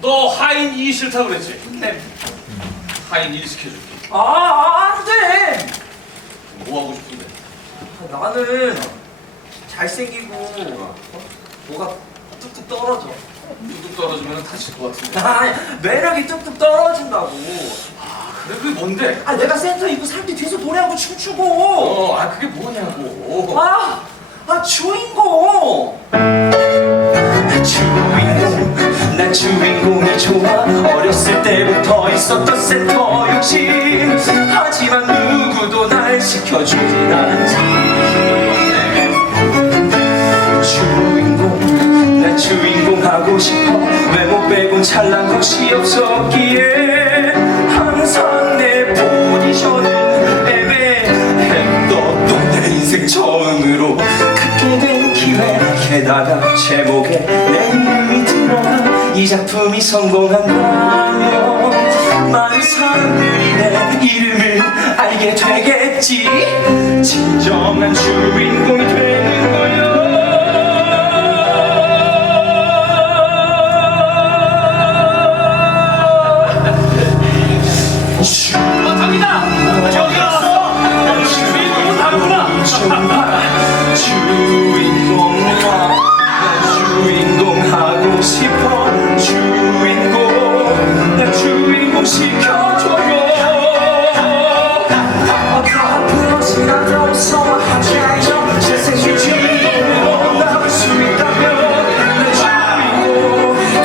너 하인 2 싫다 그랬지? 네. 하인 1 시켜줄게. 아, 아, 안 돼! 뭐 하고 싶은데? 나는 잘생기고 어? 뭐가 뚝뚝 떨어져. 뚝뚝 떨어지면 다칠 것 같은데. 아, 매력이 뚝뚝 떨어진다고. 그래 그게 뭔데? 아, 내가 센터 입고 살때 뒤에서 노래하고 춤추고. 어, 아 그게 뭐냐고. 아, 아 주인 좋아 어렸을 때부터 있었던 센터 욕심. 하지만 누구도 날 시켜주진 않았지 주인공 난 주인공 하고 싶어. 외모 빼곤 잘난 것이 없었기에 항상 내 포지션은 애매했던 내 인생 처음으로 갖게 된 기회 게다가 제목에 내 이 작품이 성공한다면 많은 사람들이 내 이름을 알게 되겠지. 진정한 주인공이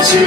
주인